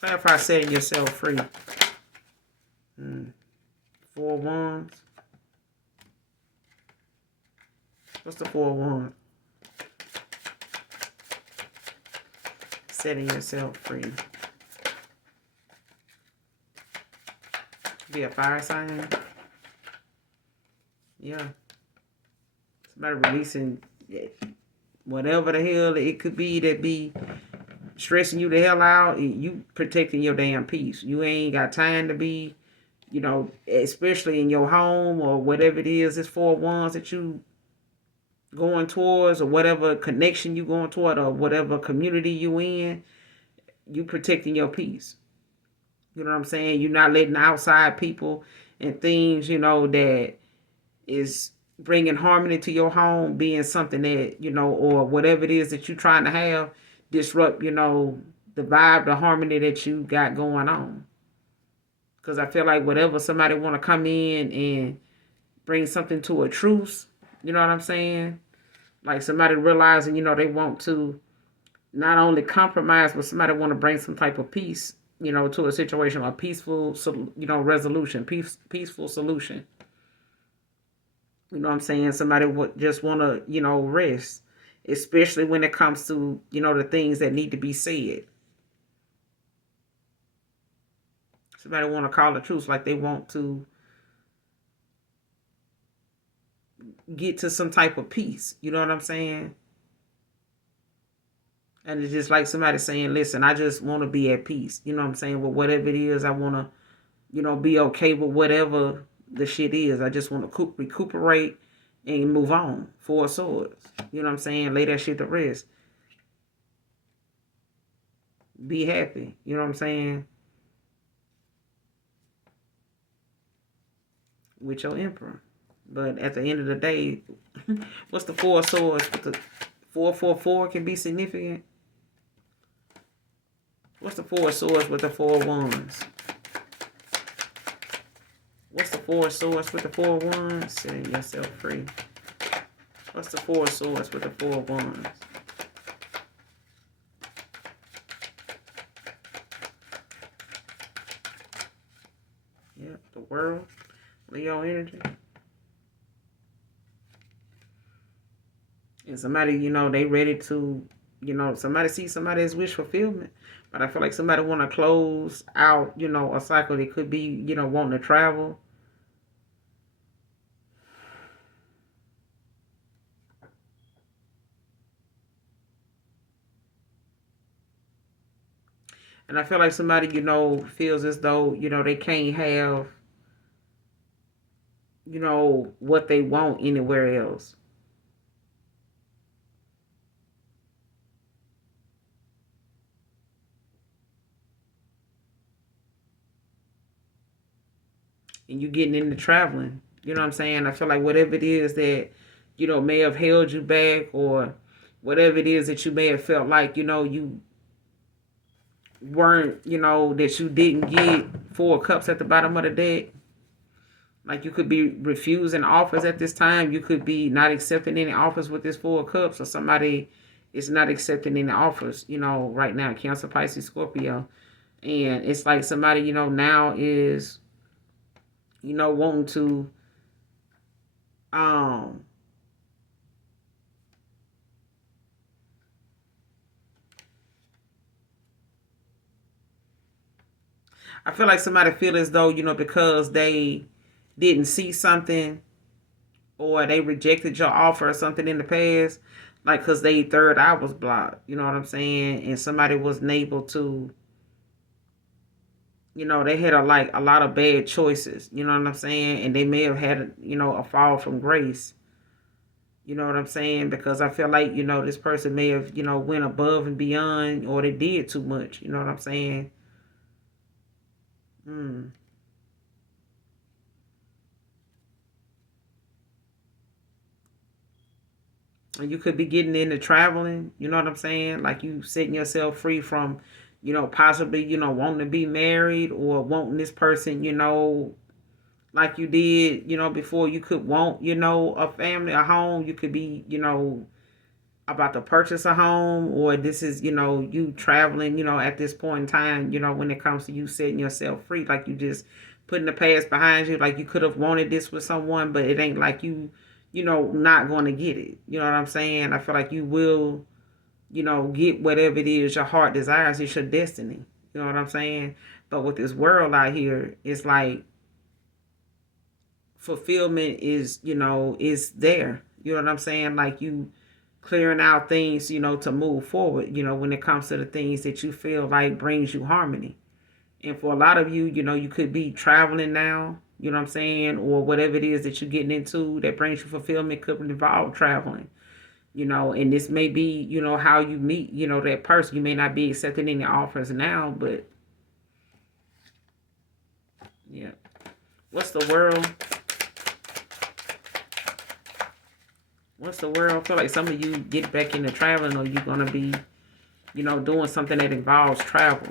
Clarify setting yourself free. 4 of Wands. What's the 4 of Wands? Setting yourself free. Be a fire sign. Yeah. Somebody releasing whatever the hell it could be that be stressing you the hell out. You protecting your damn peace. You ain't got time to be, especially in your home or whatever it is. It's 4 of Wands that you going towards, or whatever connection you going toward, or whatever community you in. You protecting your peace. You know what I'm saying? You're not letting outside people and things, that is bringing harmony to your home, being something that, or whatever it is that you're trying to have, disrupt, the vibe, the harmony that you got going on. Because I feel like whatever somebody want to come in and bring something to a truce, you know what I'm saying? Like somebody realizing, they want to not only compromise, but somebody want to bring some type of peace, to a situation, a peaceful, resolution, peaceful solution. You know what I'm saying? Somebody would just want to, rest, especially when it comes to, the things that need to be said. Somebody want to call the truth, like they want to get to some type of peace. You know what I'm saying? And it's just like somebody saying, listen, I just want to be at peace. You know what I'm saying? Well, whatever it is, I want to, be okay with whatever the shit is. I just want to recuperate and move on. 4 of Swords. You know what I'm saying? Lay that shit to rest. Be happy. You know what I'm saying? With your Emperor. But at the end of the day, what's the 4 of Swords? With the 444 can be significant. What's the 4 of Swords with the 4 of Wands? What's the 4 of Swords with the 4 of Wands? Setting yourself free. What's the 4 of Swords with the 4 of Wands? Yep, the World. Leo energy. And somebody, they ready to, somebody see somebody's wish fulfillment. But I feel like somebody want to close out, a cycle. They could be, wanting to travel. And I feel like somebody, feels as though, they can't have, what they want anywhere else. And you getting into traveling. You know what I'm saying? I feel like whatever it is that, may have held you back, or whatever it is that you may have felt like, you weren't, that you didn't get 4 cups at the bottom of the deck. Like you could be refusing offers at this time. You could be not accepting any offers with this Four of Cups, or somebody is not accepting any offers, right now. Cancer, Pisces, Scorpio. And it's like somebody, now is, wanting to, um, I feel like somebody feel as though, because they didn't see something, or they rejected your offer or something in the past, like because they third eye was blocked, you know what I'm saying? And somebody wasn't able to, they had a lot of bad choices, you know what I'm saying? And they may have had, a fall from grace. You know what I'm saying? Because I feel like, this person may have, went above and beyond, or they did too much. You know what I'm saying? Hmm. And you could be getting into traveling. You know what I'm saying? Like you setting yourself free from, possibly, wanting to be married, or wanting this person, like you did, before you could want, a family, a home. You could be, about to purchase a home, or this is, you traveling, at this point in time, when it comes to you setting yourself free, like you just putting the past behind you, like you could have wanted this with someone, but it ain't like not going to get it. You know what I'm saying? I feel like you will, get whatever it is your heart desires. It's your destiny. You know what I'm saying? But with this world out here, it's like fulfillment is there. You know what I'm saying? Like you clearing out things, to move forward, when it comes to the things that you feel like brings you harmony. And for a lot of you, you could be traveling now, you know what I'm saying? Or whatever it is that you're getting into that brings you fulfillment could involve traveling, and this may be, how you meet, that person. You may not be accepting any offers now, but yeah. What's the world? What's the world? I feel like some of you get back into traveling, or you're going to be, doing something that involves travel.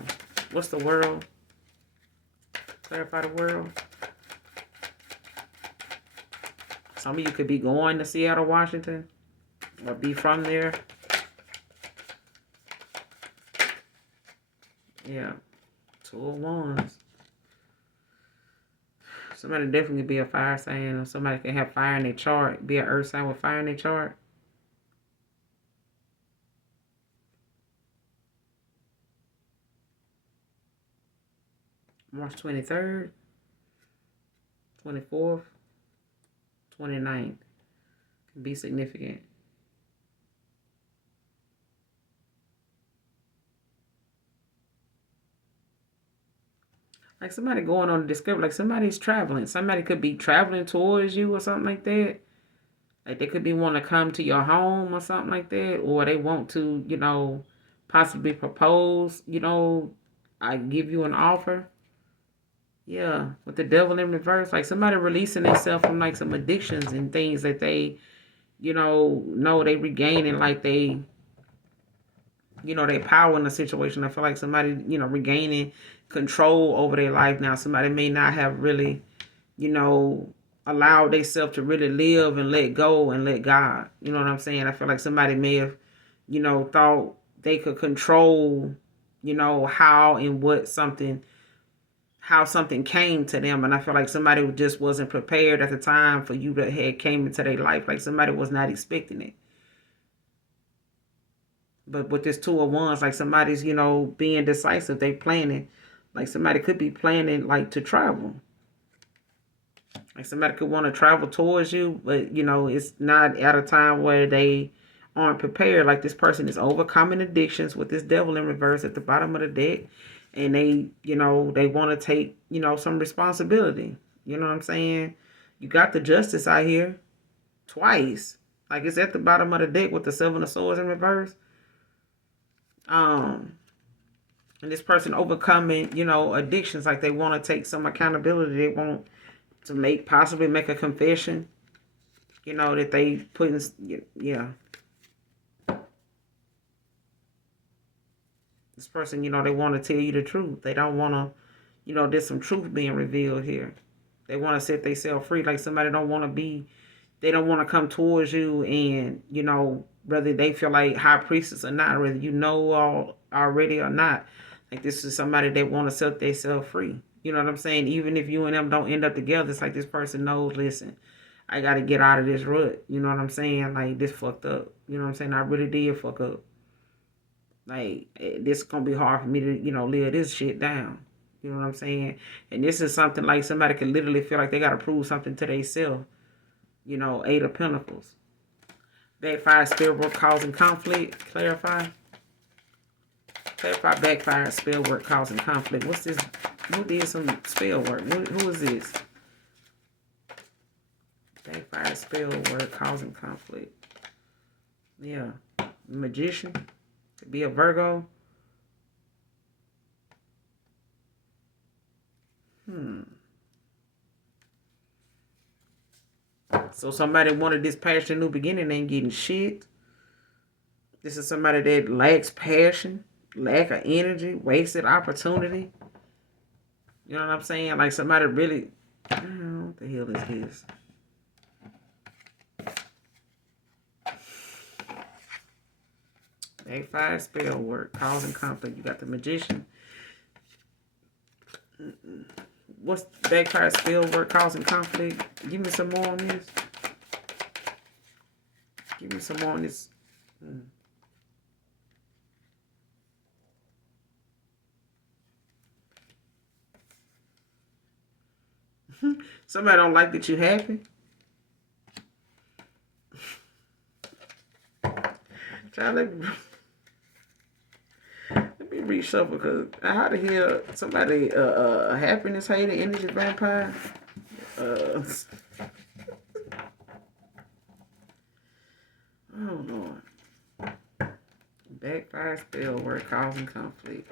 What's the world? Clarify the world. Some of you could be going to Seattle, Washington, or be from there. Yeah. Two of Wands. Somebody definitely be a fire sign, or somebody can have fire in their chart, be an earth sign with fire in their chart. March 23rd, 24th, 29th can be significant. Like somebody going on a discovery, like somebody's traveling. Somebody could be traveling towards you or something like that. Like they could be wanting to come to your home or something like that. Or they want to, possibly propose, I give you an offer. Yeah, with the devil in reverse. Like somebody releasing themselves from like some addictions and things that they, know they regaining, like they, they power in the situation. I feel like somebody, regaining control over their life now. Somebody may not have really, allowed themselves to really live and let go and let God. You know what I'm saying? I feel like somebody may have, thought they could control, how and what something, how something came to them. And I feel like somebody just wasn't prepared at the time for you to have came into their life. Like somebody was not expecting it. But with this Two of Wands, like somebody's, being decisive. They planning. Like somebody could be planning like to travel. Like somebody could want to travel towards you, but it's not at a time where they aren't prepared. Like this person is overcoming addictions with this devil in reverse at the bottom of the deck. And they, they want to take, some responsibility. You know what I'm saying? You got the justice out here twice. Like it's at the bottom of the deck with the Seven of Swords in reverse. And this person overcoming, addictions, like they want to take some accountability. They want to possibly make a confession, that they put in, yeah. This person, they want to tell you the truth. They don't want to, there's some truth being revealed here. They want to set themselves free. Like somebody don't want to be, they don't want to come towards you, and whether they feel like high priestess or not, whether all already or not. Like this is somebody that want to set themselves free. You know what I'm saying? Even if you and them don't end up together, it's like this person knows, listen, I got to get out of this rut. You know what I'm saying? Like, this fucked up. You know what I'm saying? I really did fuck up. Like, this is going to be hard for me to, live this shit down. You know what I'm saying? And this is something like somebody could literally feel like they got to prove something to themselves. Eight of Pentacles. Backfired spell work causing conflict. Clarify. Clarify backfired spell work causing conflict. What's this? Who did some spell work? Who is this? Backfired spell work causing conflict. Yeah. Magician. Could be a Virgo. So somebody wanted this passion new beginning ain't getting shit. This is somebody that lacks passion, lack of energy, wasted opportunity. You know what I'm saying? Like somebody really, what the hell is this? Backfire spell work, causing conflict. You got the Magician. What's backfire spell work, causing conflict? Give me some more on this. Give me some more on this. Somebody don't like that you happy. Child, let me reshuffle, because how the hell somebody happiness hater, energy vampire? Oh Lord. Backfire spell work causing conflict.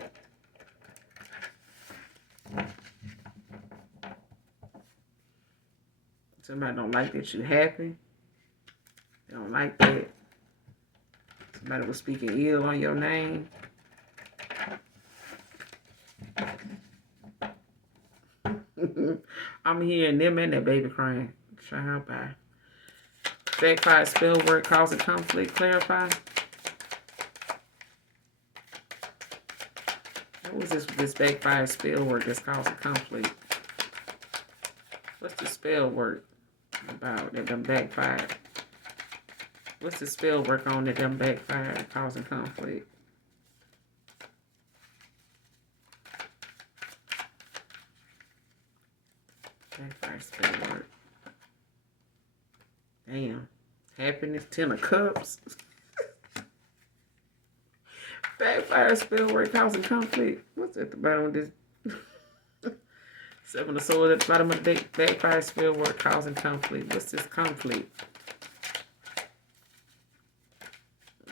Somebody don't like that you happy. They don't like that. Somebody was speaking ill on your name. I'm hearing them and that baby crying. Child, bye. Backfire spell work causing conflict. Clarify. What was this backfire spell work that's causing conflict? What's the spell work about that them backfired? What's the spell work on that them backfired causing conflict? Backfire spell work. Damn. Happiness, 10 of Cups. Backfire spell work causing conflict. What's at the bottom of this? 7 of Swords at the bottom of the deck. Backfire spell work causing conflict. What's this conflict?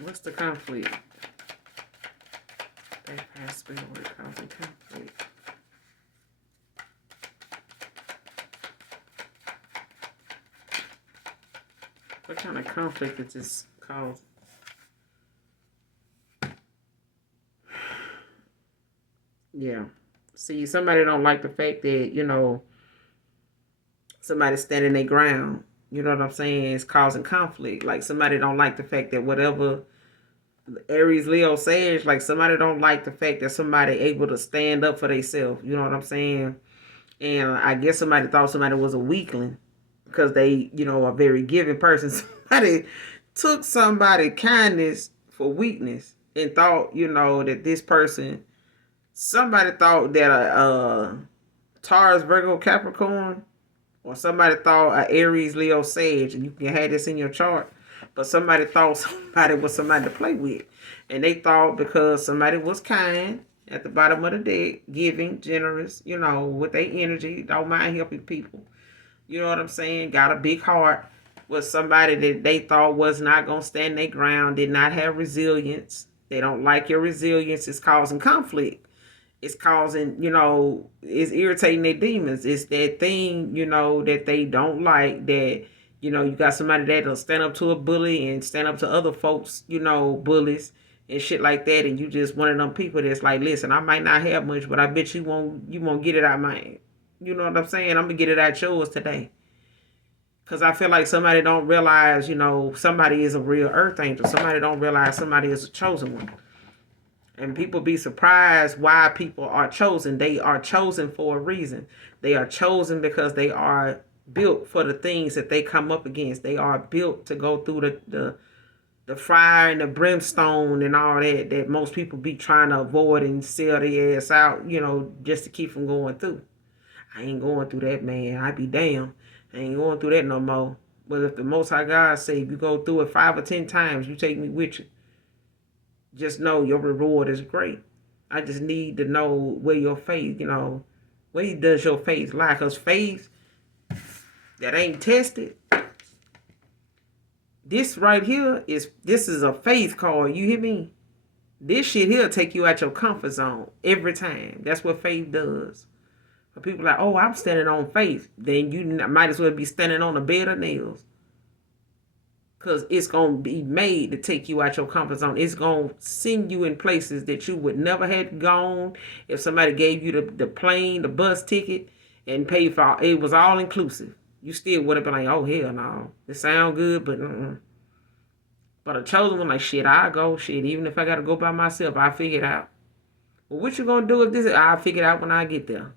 What's the conflict? Backfire spell work causing conflict. What kind of conflict is this causing? Yeah. See, somebody don't like the fact that, somebody standing their ground. You know what I'm saying? It's causing conflict. Like somebody don't like the fact that whatever Aries, Leo, Sage, like somebody don't like the fact that somebody able to stand up for themselves. You know what I'm saying? And I guess somebody thought somebody was a weakling because they, a very giving person. Somebody took somebody kindness for weakness and thought, that this person, somebody thought that a Taurus, Virgo, Capricorn, or somebody thought a Aries, Leo, Sage, and you can have this in your chart, but somebody thought somebody was somebody to play with. And they thought because somebody was kind at the bottom of the deck, giving, generous, with their energy, don't mind helping people. You know what I'm saying? Got a big heart. Was somebody that they thought was not going to stand their ground, did not have resilience. They don't like your resilience. It's causing conflict. It's causing, it's irritating their demons. It's that thing, that they don't like, that, you got somebody that'll stand up to a bully and stand up to other folks, bullies and shit like that. And you just one of them people that's like, listen, I might not have much, but I bet you won't get it out my hand. You know what I'm saying? I'm going to get it at yours today. Because I feel like somebody don't realize, somebody is a real earth angel. Somebody don't realize somebody is a chosen one. And people be surprised why people are chosen. They are chosen for a reason. They are chosen because they are built for the things that they come up against. They are built to go through the fire and the brimstone and all that most people be trying to avoid and sell their ass out, just to keep from going through. I ain't going through that, man. I be damn. I ain't going through that no more. But if the Most High God say, if you go through it 5 or 10 times, you take me with you, just know your reward is great. I just need to know where your faith, where does your faith lie? Because faith that ain't tested, this right here this is a faith card. You hear me? This shit here take you out your comfort zone every time. That's what faith does. For people like, oh, I'm standing on faith. Then you might as well be standing on a bed of nails. Because it's going to be made to take you out your comfort zone. It's going to send you in places that you would never have gone if somebody gave you the plane, the bus ticket, and paid for it. Was all inclusive. You still would have been like, oh, hell no. It sound good, but But a chosen one, like, shit, I'll go. Shit, even if I got to go by myself, I'll figure it out. Well, what you going to do if this? I'll figure it out when I get there.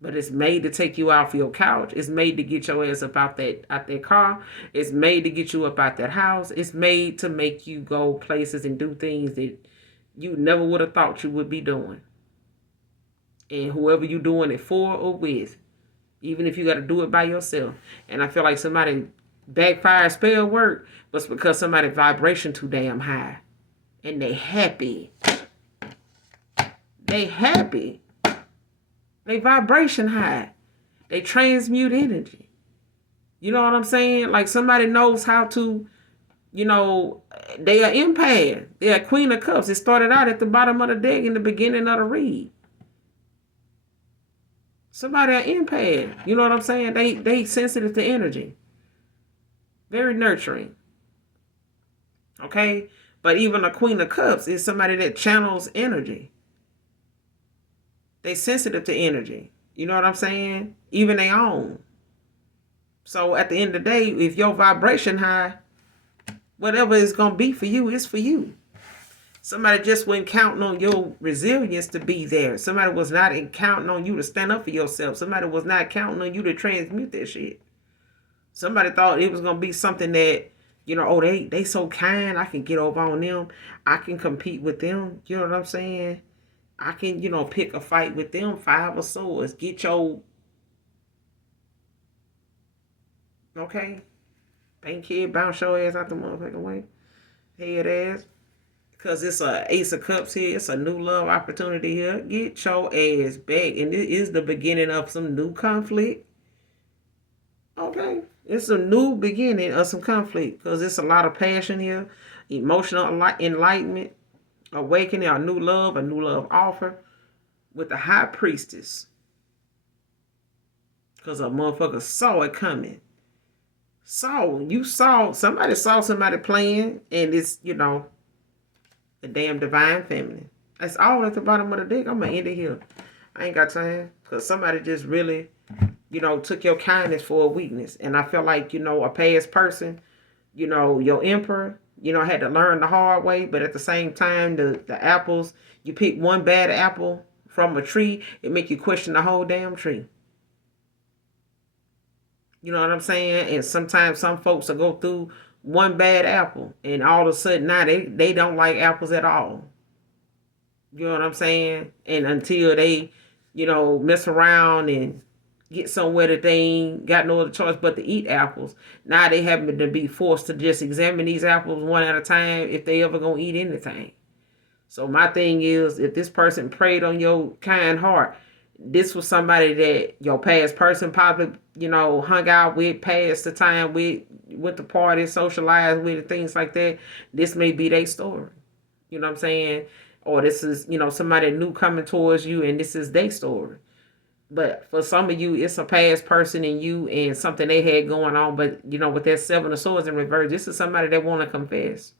But it's made to take you off your couch. It's made to get your ass up out that car. It's made to get you up out that house. It's made to make you go places and do things that you never would have thought you would be doing. And whoever you doing it for or with, even if you got to do it by yourself. And I feel like somebody backfire spell work, but it's because somebody's vibration too damn high. And they happy. They happy. They vibration high. They transmute energy. You know what I'm saying? Like somebody knows how to, they are empath. They are Queen of Cups. It started out at the bottom of the deck in the beginning of the read. Somebody are empath. You know what I'm saying? They sensitive to energy. Very nurturing. Okay? But even a Queen of Cups is somebody that channels energy. They sensitive to energy. You know what I'm saying? Even their own. So at the end of the day, if your vibration high, whatever it's going to be for you, it's for you. Somebody just wasn't counting on your resilience to be there. Somebody was not counting on you to stand up for yourself. Somebody was not counting on you to transmute that shit. Somebody thought it was going to be something that, oh, they so kind. I can get over on them. I can compete with them. You know what I'm saying? I can, pick a fight with them, 5 of swords. Get your, okay? Paint kid, bounce your ass out the motherfucking way. Head ass. Because it's a Ace of Cups here. It's a new love opportunity here. Get your ass back. And this is the beginning of some new conflict. Okay? It's a new beginning of some conflict. Because it's a lot of passion here. Emotional enlightenment. Awakening, a new love offer with the high priestess. Because a motherfucker saw it coming. Somebody saw somebody playing, and it's, the damn divine feminine. That's all at the bottom of the deck. I'm going to end it here. I ain't got time. Because somebody just really, took your kindness for a weakness. And I feel like, a past person, your emperor, had to learn the hard way, but at the same time, the apples, you pick one bad apple from a tree, it make you question the whole damn tree. You know what I'm saying? And sometimes some folks will go through one bad apple, and all of a sudden now they don't like apples at all. You know what I'm saying? And until they, mess around and get somewhere that they ain't got no other choice but to eat apples. Now they happen to be forced to just examine these apples one at a time if they ever gonna eat anything. So my thing is, if this person preyed on your kind heart, this was somebody that your past person probably, hung out with, passed the time with, went to parties, socialized with, and things like that. This may be their story. You know what I'm saying? Or this is, somebody new coming towards you and this is their story. But for some of you, it's a past person in you and something they had going on. But, with that 7 of Swords in reverse, this is somebody that want to confess.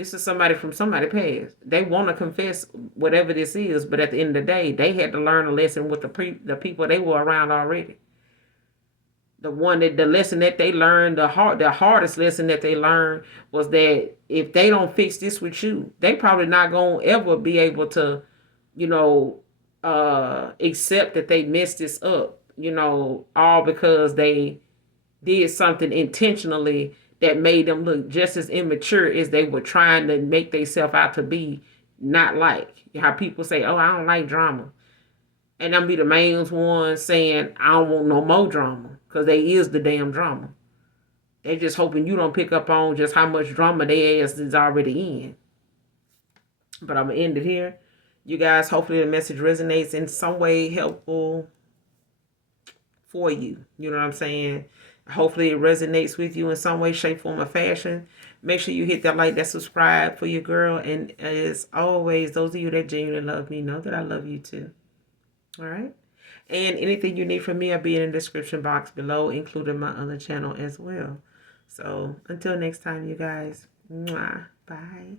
This is somebody from somebody past. They want to confess whatever this is, but at the end of the day, they had to learn a lesson with the people they were around already. The lesson that they learned, the hardest lesson that they learned was that if they don't fix this with you, they probably not gonna ever be able to, you know, accept that they messed this up. All because they did something intentionally that made them look just as immature as they were trying to make themselves out to be. Not like how people say, "Oh, I don't like drama," and I'm be the main one saying, "I don't want no more drama," because they is the damn drama. They just hoping you don't pick up on just how much drama their ass is already in. But I'm gonna end it here. You guys, hopefully the message resonates in some way, helpful for you. You know what I'm saying? Hopefully it resonates with you in some way, shape, form, or fashion. Make sure you hit that like, that subscribe for your girl. And as always, those of you that genuinely love me, know that I love you too. All right? And anything you need from me, I'll be in the description box below, including my other channel as well. So until next time, you guys. Mwah. Bye.